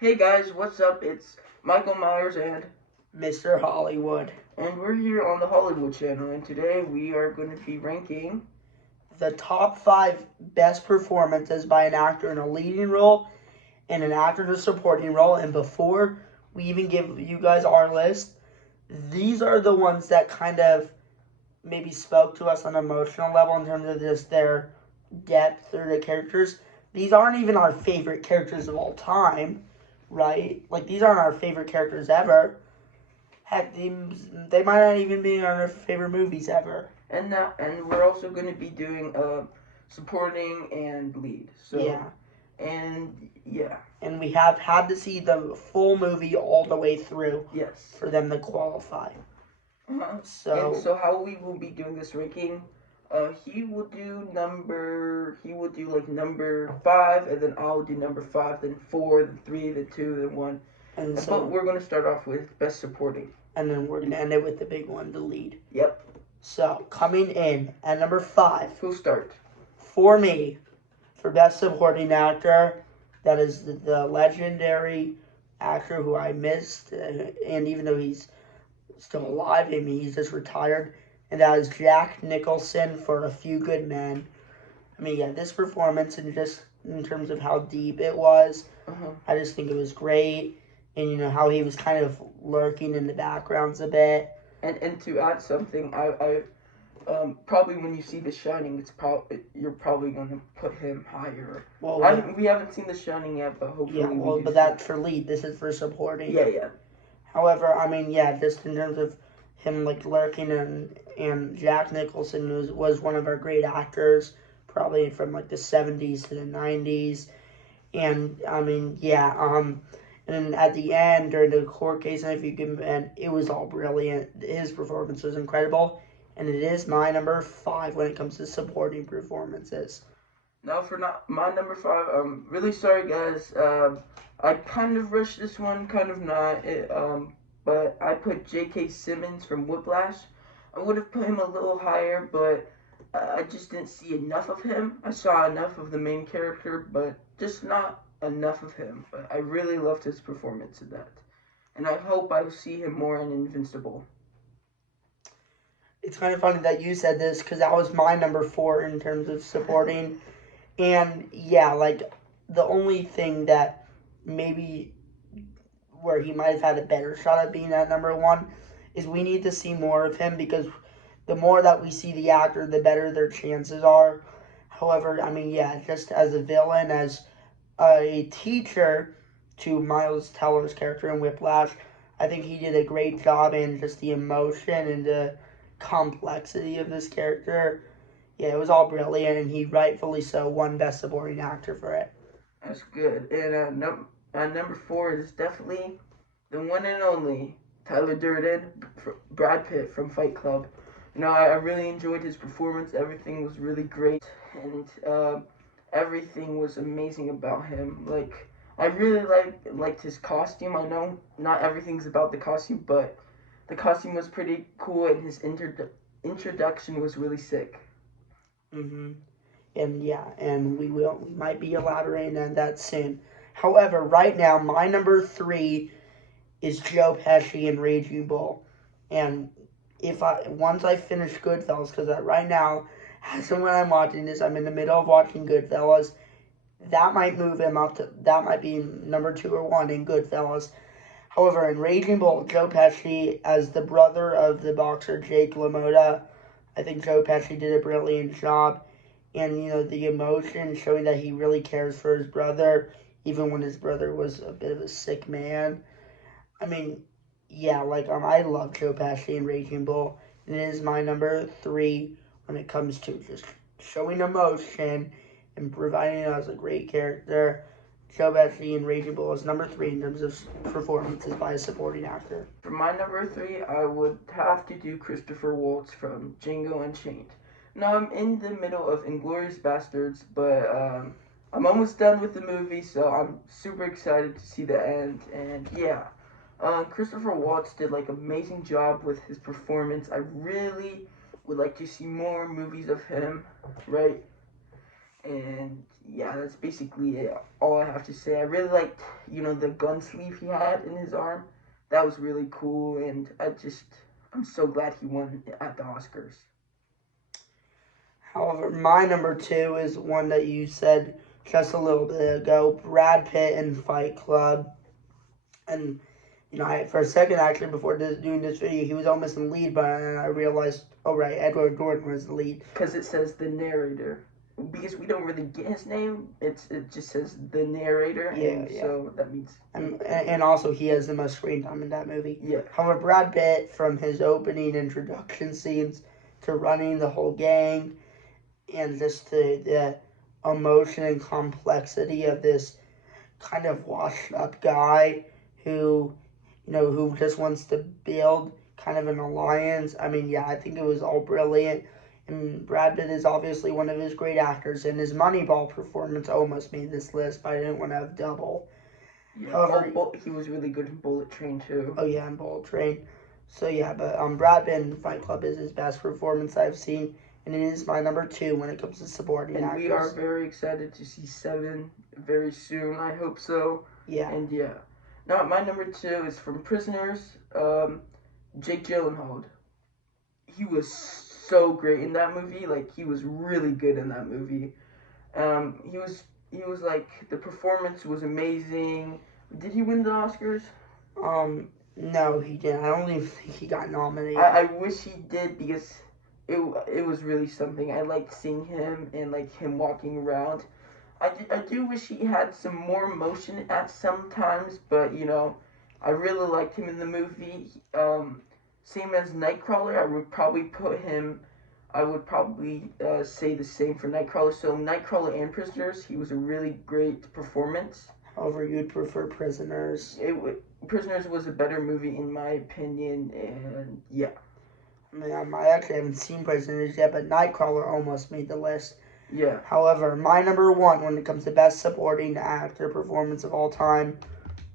Hey guys, what's up? It's Michael Myers and Mr. Hollywood. And we're here on the Hollywood channel, and today we are going to be ranking the top 5 best performances by an actor in a leading role and an actor in a supporting role. And before we even give you guys our list, these are the ones that kind of maybe spoke to us on an emotional level in terms of just their depth or the characters. These aren't even our favorite characters of all time, right? Like, these aren't our favorite characters ever. Heck, they might not even be our favorite movies ever. And we're also going to be doing supporting and lead. So yeah. And we have had to see the full movie all the way through. Yes. For them to qualify. So how we will be doing this ranking, he will do number 5, and then I'll do number 5, then 4, then 3, then 2, then 1. But we're going to start off with best supporting. And then we're going to end it with the big one, the lead. Yep. So, coming in at number 5. Who'll start? For me, for best supporting actor, that is the legendary actor who I missed, and even though he's still alive, I mean, he's just retired, and that is Jack Nicholson for A Few Good Men. I mean, yeah, this performance, and just in terms of how deep it was, I just think it was great. And, you know, how he was kind of lurking in the backgrounds a bit. And to add something, I probably when you see The Shining, you're probably going to put him higher. Well, we haven't seen The Shining yet, but hopefully but that's for lead. This is for supporting. Yeah. However, I mean, yeah, just in terms of him, like, lurking, and Jack Nicholson was one of our great actors, probably from, like, the 70s to the 90s. And, I mean, yeah, and at the end, during the court case, and it was all brilliant. His performance was incredible. And it is my number 5 when it comes to supporting performances. Now for my number 5, I'm really sorry, guys. I kind of rushed this one, kind of not. But I put J.K. Simmons from Whiplash. I would have put him a little higher, but I just didn't see enough of him. I saw enough of the main character, but just not enough of him. But I really loved his performance in that. And I hope I will see him more in Invincible. It's kind of funny that you said this, because that was my number 4 in terms of supporting. And, yeah, like, the only thing that maybe where he might have had a better shot at being at number 1 is we need to see more of him, because the more that we see the actor, the better their chances are. However, I mean, yeah, just as a villain, as a teacher to Miles Teller's character in Whiplash, I think he did a great job in just the emotion and the complexity of this character. Yeah, it was all brilliant, and he rightfully so won Best Supporting Actor for it. That's good. And number 4 is definitely the one and only Tyler Durden, Brad Pitt from Fight Club. You know, I really enjoyed his performance. Everything was really great, and everything was amazing about him. Like, I really liked his costume. I know not everything's about the costume, but the costume was pretty cool, and his introduction was really sick. And yeah, and we might be elaborating on that soon. However, right now, my number 3 is Joe Pesci in Raging Bull. And once I finish Goodfellas, because right now, as when I'm watching this, I'm in the middle of watching Goodfellas. That might move him up that might be number 2 or 1 in Goodfellas. However, in Raging Bull, Joe Pesci, as the brother of the boxer Jake LaMotta, I think Joe Pesci did a brilliant job. And, you know, the emotion showing that he really cares for his brother, even when his brother was a bit of a sick man. I mean, yeah, like, I love Joe Pesci in Raging Bull. And it is my number 3 when it comes to just showing emotion and providing us a great character. Joe Pesci in Raging Bull is number 3 in terms of performances by a supporting actor. For my number 3, I would have to do Christopher Waltz from Django Unchained. Now, I'm in the middle of Inglourious Basterds, but I'm almost done with the movie, so I'm super excited to see the end. And yeah, Christopher Waltz did like amazing job with his performance. I really would like to see more movies of him, right? And yeah, that's basically it. All I have to say. I really liked, the gun sleeve he had in his arm. That was really cool, and I'm so glad he won at the Oscars. However, my number two is one that you said just a little bit ago, Brad Pitt in Fight Club. And, for a second, actually, before doing this video, he was almost in the lead, but I realized, oh, right, Edward Norton was the lead. Because it says the narrator. Because we don't really get his name, it just says the narrator, so that means... And also, he has the most screen time in that movie. Yeah. However, Brad Pitt, from his opening introduction scenes to running the whole gang, and just the emotion and complexity of this kind of washed up guy who just wants to build kind of an alliance. I mean, yeah, I think it was all brilliant. And Brad Pitt is obviously one of his great actors, and his Moneyball performance almost made this list, but I didn't want to have double. Yeah, however, he was really good in Bullet Train, too. Oh, yeah, in Bullet Train. So, yeah, but Brad Pitt in Fight Club is his best performance I've seen, and it is my number two when it comes to supporting actors. And we are very excited to see 7 very soon, I hope so. Yeah. And, yeah. Now, my number 2 is from Prisoners, Jake Gyllenhaal. He was so great in that movie. Like, he was really good in that movie. He was like, the performance was amazing. Did he win the Oscars? No, he didn't. I don't even think he got nominated. I wish he did, because it was really something. I liked seeing him and, like, him walking around. I do wish he had some more emotion at some times, but, I really liked him in the movie. Same as Nightcrawler, I would probably say the same for Nightcrawler. So Nightcrawler and Prisoners, he was a really great performance. However, you'd prefer Prisoners. Prisoners was a better movie in my opinion, and yeah. I actually haven't seen Prisoners yet, but Nightcrawler almost made the list. Yeah. However, my number one when it comes to best supporting actor performance of all time,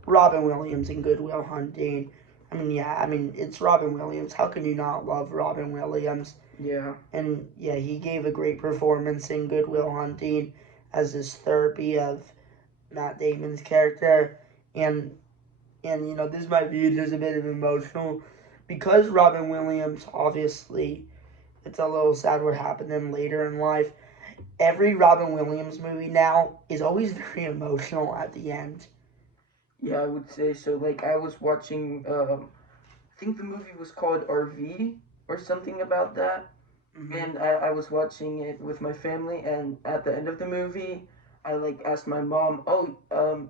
Robin Williams in Good Will Hunting. It's Robin Williams. How can you not love Robin Williams? Yeah. And, yeah, he gave a great performance in Good Will Hunting as his therapy of Matt Damon's character. And this might be just a bit of emotional. Because Robin Williams, obviously, it's a little sad what happened to him later in life. Every Robin Williams movie now is always very emotional at the end. Yeah, I would say so. Like, I was watching, I think the movie was called RV or something about that. Mm-hmm. And I was watching it with my family, and at the end of the movie, I, asked my mom,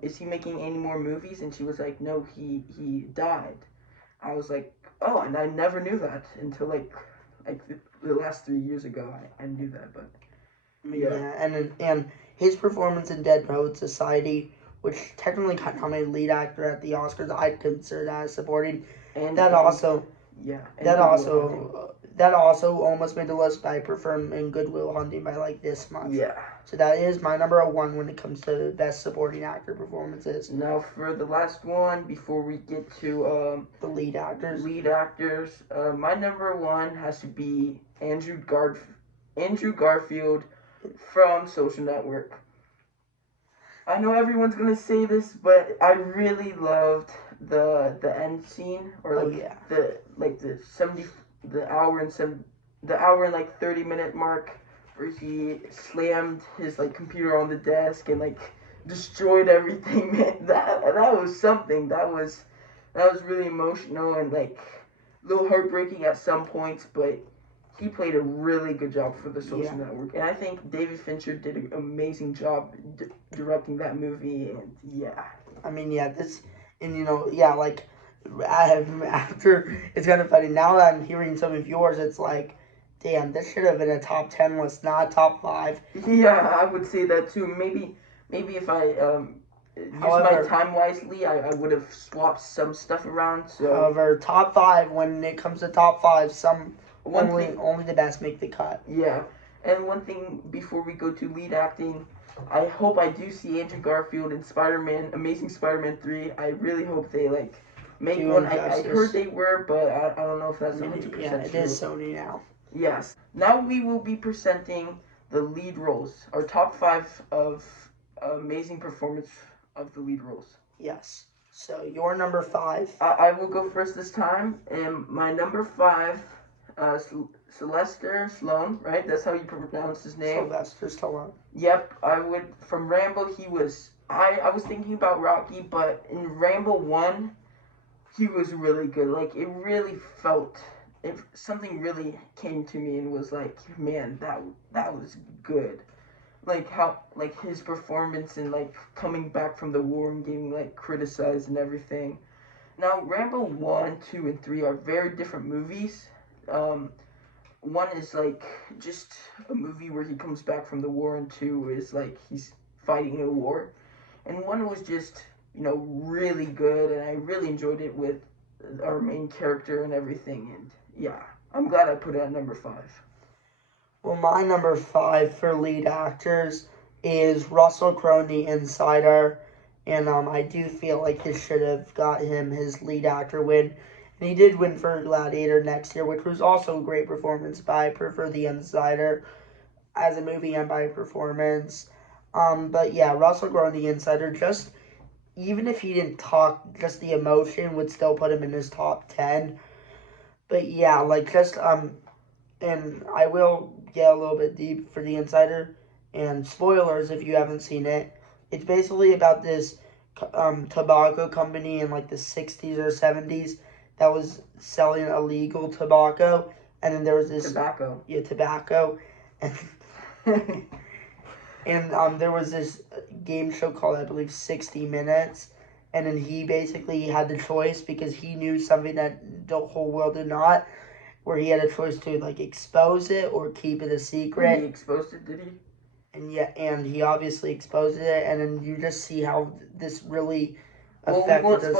is he making any more movies? And she was like, no, he died. I was like, oh, and I never knew that until, the last 3 years ago. I knew that, but, yeah. And his performance in Dead Poets Society, which technically got nominated lead actor at the Oscars, I'd consider that as supporting. And that also almost made the list, but I prefer him in Good Will Hunting by this much. Yeah. So that is my number one when it comes to best supporting actor performances. Now for the last one, before we get to the lead actors. My number one has to be Andrew Garfield from Social Network. I know everyone's gonna say this, but I really loved the end scene, or the hour and 30-minute mark, where he slammed his computer on the desk and destroyed everything. Man, that was something. That was really emotional and a little heartbreaking at some points, but he played a really good job for the Social Network, and I think David Fincher did an amazing job directing that movie. And after, it's kind of funny now that I'm hearing some of yours. It's like, damn, this should have been a top 10 list, not a top 5. Yeah, I would say that too. Maybe if I used my time wisely, I would have swapped some stuff around. So, however, top 5, when it comes to top 5, only the best make the cut. Yeah, and one thing before we go to lead acting, I hope I do see Andrew Garfield in Amazing Spider-Man 3. I really hope they make one. I heard they were, but I don't know if that's 100% true. Yeah, it is Sony now. Yes. Now we will be presenting the lead roles. Our top 5 of amazing performance of the lead roles. Yes. So your number 5. I will go first this time, and my number 5, Sylvester Stallone, right? That's how you pronounce his name. Sylvester Stallone. Yep, I would. From Rambo, he was. I was thinking about Rocky, but in Rambo 1, he was really good. Like, it really felt. If something really came to me and was like, man, that was good. Like how, like his performance and like coming back from the war and getting like criticized and everything. Now, Rambo 1, 2, and 3 are very different movies. One is like just a movie where he comes back from the war, and 2 is like he's fighting a war. And 1 was just, really good, and I really enjoyed it with our main character and everything. And yeah, I'm glad I put it at number 5. Well, my number 5 for lead actors is Russell Crowe in The Insider. And I do feel like this should have got him his lead actor win. And he did win for Gladiator next year, which was also a great performance, but I prefer The Insider as a movie and by performance. But yeah, Russell Crowe in The Insider, just even if he didn't talk, just the emotion would still put him in his top 10. But yeah, like just, and I will get a little bit deep for The Insider. And spoilers if you haven't seen it. It's basically about this tobacco company in like the 60s or 70s that was selling illegal tobacco. And then there was this... Tobacco. Yeah, tobacco. And, and there was this game show called, I believe, 60 Minutes. And then he basically had the choice because he knew something that the whole world did not, where he had a choice to like expose it or keep it a secret. He exposed it, did he? And yeah, and he obviously exposed it, and then you just see how this really affected his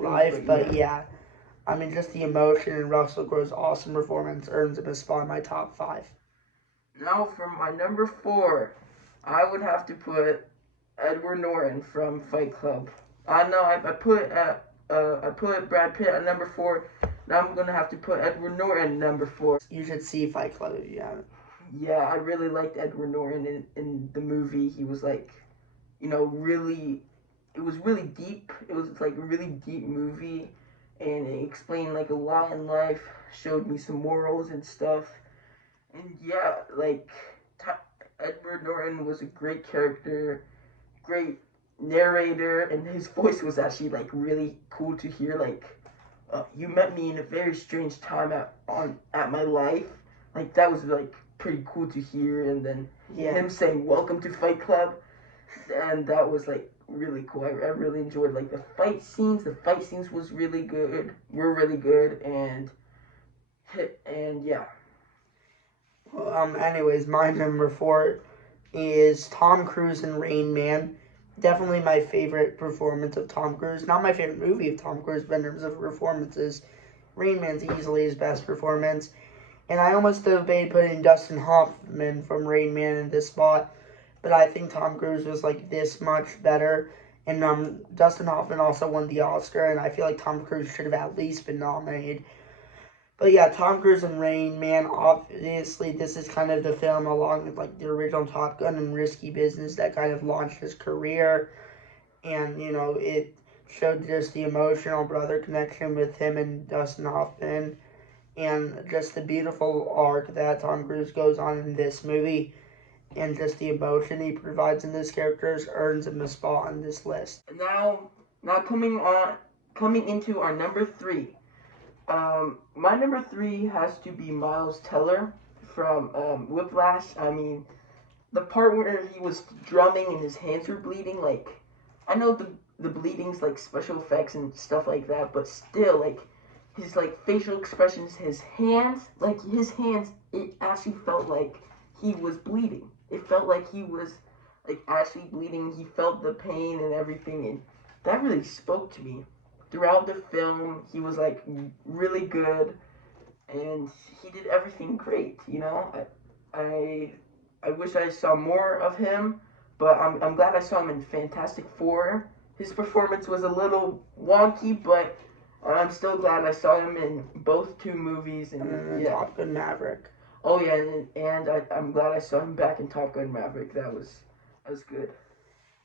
life. But yeah, I mean, just the emotion and Russell Crowe's awesome performance earns him a spot in my top 5. Now for my number 4, I would have to put Edward Norton from Fight Club. I put Brad Pitt at number 4. Now I'm gonna have to put Edward Norton number 4. You should see Fight Club if you haven't. Yeah, I really liked Edward Norton in the movie. He was like, really, it was really deep. It was like a really deep movie, and it explained like a lot in life, showed me some morals and stuff. And yeah, like, Edward Norton was a great character, great narrator, and his voice was actually like really cool to hear. Like, you met me in a very strange time at my life. Like, that was like pretty cool to hear. And then him saying welcome to Fight Club, and that was like really cool. I really enjoyed like the fight scenes. The fight scenes were really good, and yeah. Anyways, my number 4 is Tom Cruise in Rain Man. Definitely my favorite performance of Tom Cruise. Not my favorite movie of Tom Cruise, but in terms of performances, Rain Man's easily his best performance. And I almost debated putting Dustin Hoffman from Rain Man in this spot, but I think Tom Cruise was like this much better. And Dustin Hoffman also won the Oscar, and I feel like Tom Cruise should have at least been nominated. But yeah, Tom Cruise and Rain Man, obviously this is kind of the film along with like the original Top Gun and Risky Business that kind of launched his career. And, it showed just the emotional brother connection with him and Dustin Hoffman. And just the beautiful arc that Tom Cruise goes on in this movie. And just the emotion he provides in this characters earns him a spot on this list. Now coming into our number 3. My number 3 has to be Miles Teller from Whiplash. I mean, the part where he was drumming and his hands were bleeding, like, I know the bleeding's like special effects and stuff like that, but still, like, his like facial expressions, his hands, it actually felt like he was bleeding. It felt like he was like actually bleeding. He felt the pain and everything, and that really spoke to me. Throughout the film, he was like really good, and he did everything great. I wish I saw more of him, but I'm glad I saw him in Fantastic Four. His performance was a little wonky, but I'm still glad I saw him in both 2 movies. And Top Gun Maverick. Oh yeah, I'm glad I saw him back in Top Gun Maverick. That was good.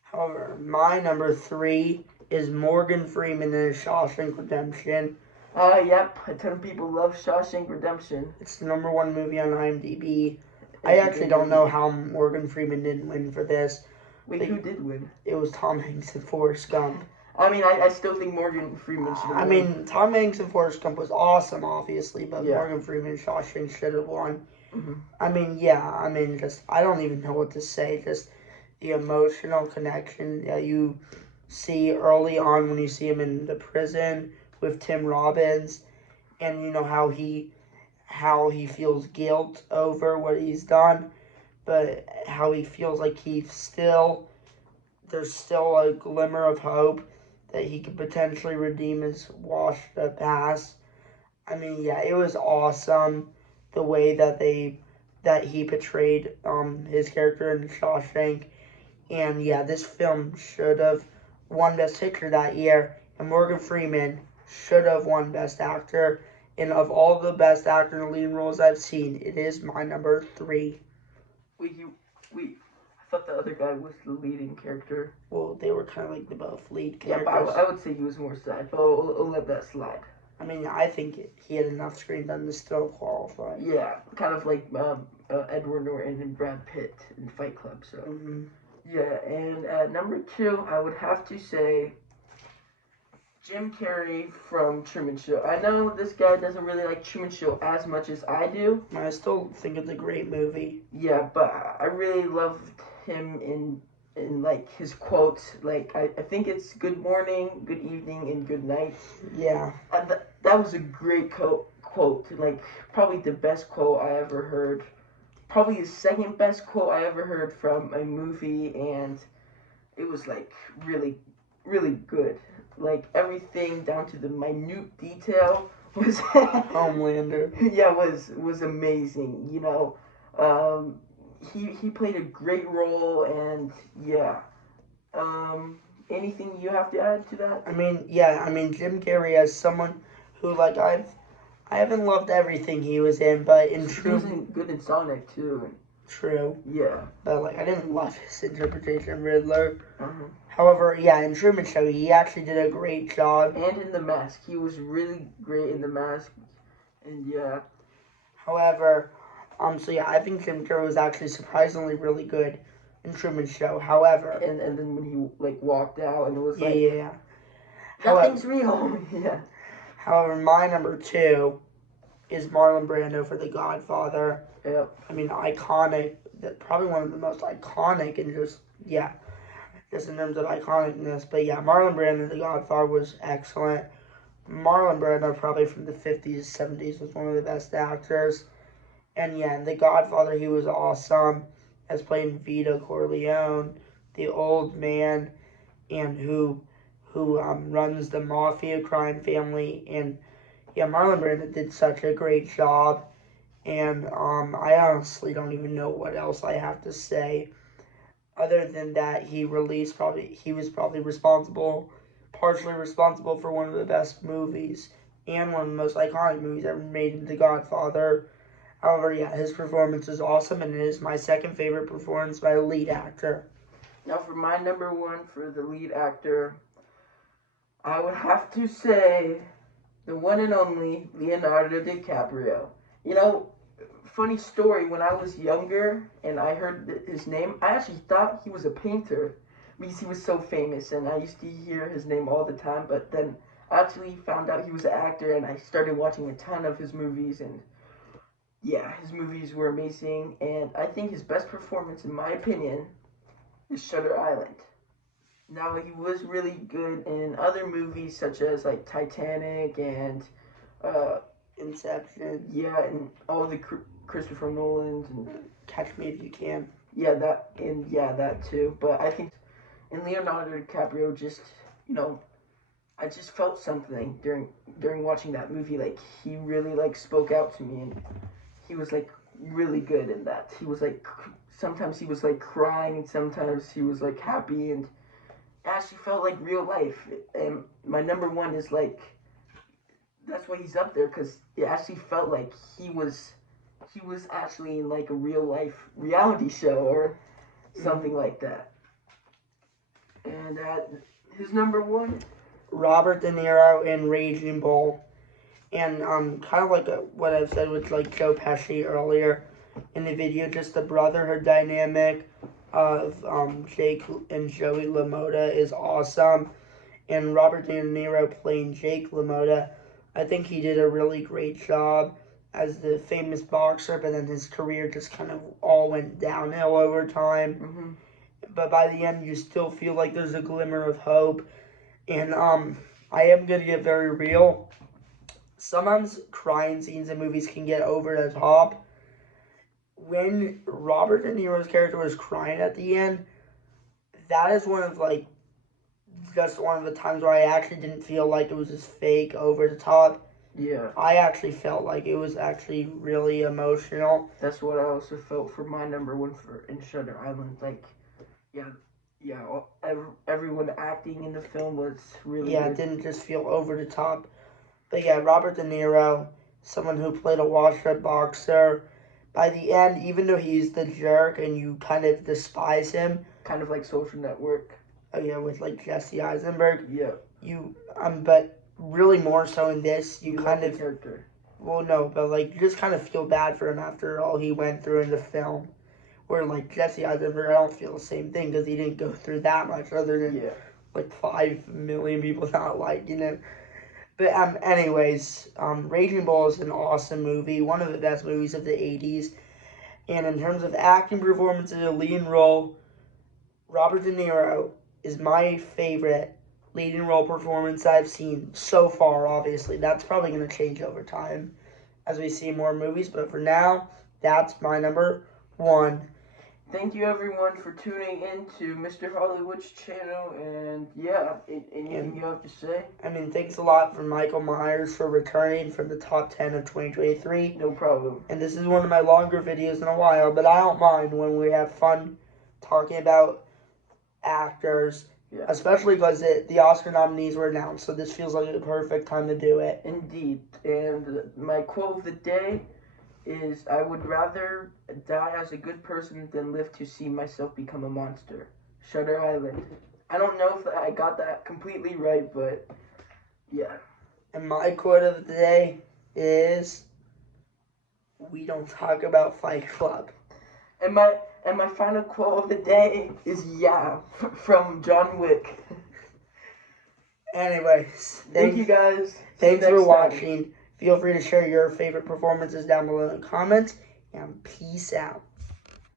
However, my number 3 is Morgan Freeman in Shawshank Redemption. Yep. A ton of people love Shawshank Redemption. It's the number 1 movie on IMDb. I It's a actually great don't movie. know how Morgan Freeman didn't win for this. Wait, who did win? It was Tom Hanks and Forrest Gump. I mean, I still think Morgan Freeman should have won. I mean, Tom Hanks and Forrest Gump was awesome, obviously, but Yeah. Morgan Freeman and Shawshank should have won. Mm-hmm. I mean, yeah, just, I don't even know what to say. Just the emotional connection that you see early on when you see him in the prison with Tim Robbins, and you know how he feels guilt over what he's done, but how he feels like there's still a glimmer of hope that he could potentially redeem his washed up past. I mean, yeah, it was awesome the way that he portrayed his character in Shawshank, and yeah, this film should have won Best Picture that year, and Morgan Freeman should have won Best Actor. And of all the Best Actor in leading roles I've seen, it is my number 3. Wait, I thought the other guy was the leading character. Well, they were kind of like the both lead Yeah, characters. but I would say he was more side, but I'll let that slide. I mean, I think he had enough screen time to still qualify. Yeah, kind of like Edward Norton and Brad Pitt in Fight Club. So yeah, and at number 2, I would have to say Jim Carrey from Truman Show. I know this guy doesn't really like Truman Show as much as I do. I still think it's a great movie. Yeah, but I really loved him in like his quotes. Like I think it's good morning, good evening, and good night. Yeah. That was a great quote. Like probably the best quote I ever heard. Probably the second best quote I ever heard from a movie, and it was like really, really good. Like everything down to the minute detail was Homelander. Yeah, was amazing. You know, he played a great role, and yeah. Anything you have to add to that? I mean, Jim Carrey as someone who like I haven't loved everything he was in, but in He was good in Sonic too. True. Yeah. But like I didn't love his interpretation of Riddler. Uh-huh. However, yeah, in Truman Show he actually did a great job. And in The Mask, he was really great in The Mask. And yeah. However, so yeah, I think Jim Carrey was actually surprisingly really good in Truman Show. However, and then when he like walked out and it was like yeah. Nothing's real. Yeah. However, my number 2 is Marlon Brando for The Godfather. Yep. I mean, iconic. Probably one of the most iconic and just in terms of iconicness. But yeah, Marlon Brando, The Godfather was excellent. Marlon Brando, probably from the 50s, 70s, was one of the best actors. And yeah, in The Godfather, he was awesome as playing Vito Corleone, the old man, and who runs the mafia crime family. And yeah, Marlon Brando did such a great job. And I honestly don't even know what else I have to say. Other than that, he was probably partially responsible for one of the best movies and one of the most iconic movies ever made in The Godfather. However, yeah, his performance is awesome, and it is my second favorite performance by a lead actor. Now, for my number 1 for the lead actor, I would have to say the one and only Leonardo DiCaprio. You know, funny story, when I was younger and I heard his name, I actually thought he was a painter because he was so famous, and I used to hear his name all the time, but then I actually found out he was an actor, and I started watching a ton of his movies, and yeah, his movies were amazing, and I think his best performance, in my opinion, is Shutter Island. Now, he was really good in other movies such as like Titanic and Inception. Yeah, and all the Christopher Nolan's and Catch Me If You Can. Yeah, that too. But I think in Leonardo DiCaprio, just I just felt something during watching that movie. Like he really like spoke out to me, and he was like really good in that. He was like sometimes he was like crying, and sometimes he was like happy, and it actually felt like real life. And my number 1 is like that's why he's up there, because it actually felt like he was he was actually in like a real life reality show or something like that. And his number one, Robert De Niro in Raging Bull. And kind of like what I've said with like Joe Pesci earlier in the video, just the brotherhood dynamic of Jake and Joey LaMotta is awesome. And Robert De Niro playing Jake LaMotta, I think he did a really great job as the famous boxer, but then his career just kind of all went downhill over time. Mm-hmm. But by the end, you still feel like there's a glimmer of hope. And I am going to get very real. Sometimes crying scenes in movies can get over the top. When Robert De Niro's character was crying at the end, that is just one of the times where I actually didn't feel like it was just fake, over the top. Yeah. I actually felt like it was actually really emotional. That's what I also felt for my number one in Shutter Island. Like, everyone acting in the film was really good. It didn't just feel over the top. But yeah, Robert De Niro, someone who played a washed-up boxer. By the end, even though he's the jerk and you kind of despise him. Kind of like Social Network. Oh yeah, with like Jesse Eisenberg. Yeah. But really more so in this, you kind like of... the character. Well, no, but like you just kind of feel bad for him after all he went through in the film. Where like Jesse Eisenberg, I don't feel the same thing because he didn't go through that much other than like 5 million people not liking him. But anyways, Raging Bull is an awesome movie, one of the best movies of the 80s. And in terms of acting performances, a leading role, Robert De Niro is my favorite leading role performance I've seen so far, obviously. That's probably going to change over time as we see more movies. But for now, that's my number one. Thank you, everyone, for tuning in to Mr. Hollywood's channel. And anything you have to say? I mean, thanks a lot for Michael Myers for returning from the top 10 of 2023. No problem. And this is one of my longer videos in a while, but I don't mind when we have fun talking about actors, especially because the Oscar nominees were announced, so this feels like a perfect time to do it. Indeed. And my quote of the day is, I would rather die as a good person than live to see myself become a monster. Shutter Island. I don't know if I got that completely right, but yeah. And my quote of the day is, we don't talk about Fight Club. And my final quote of the day is from John Wick. Anyways, thank you guys. Thanks for watching. Feel free to share your favorite performances down below in the comments, and peace out.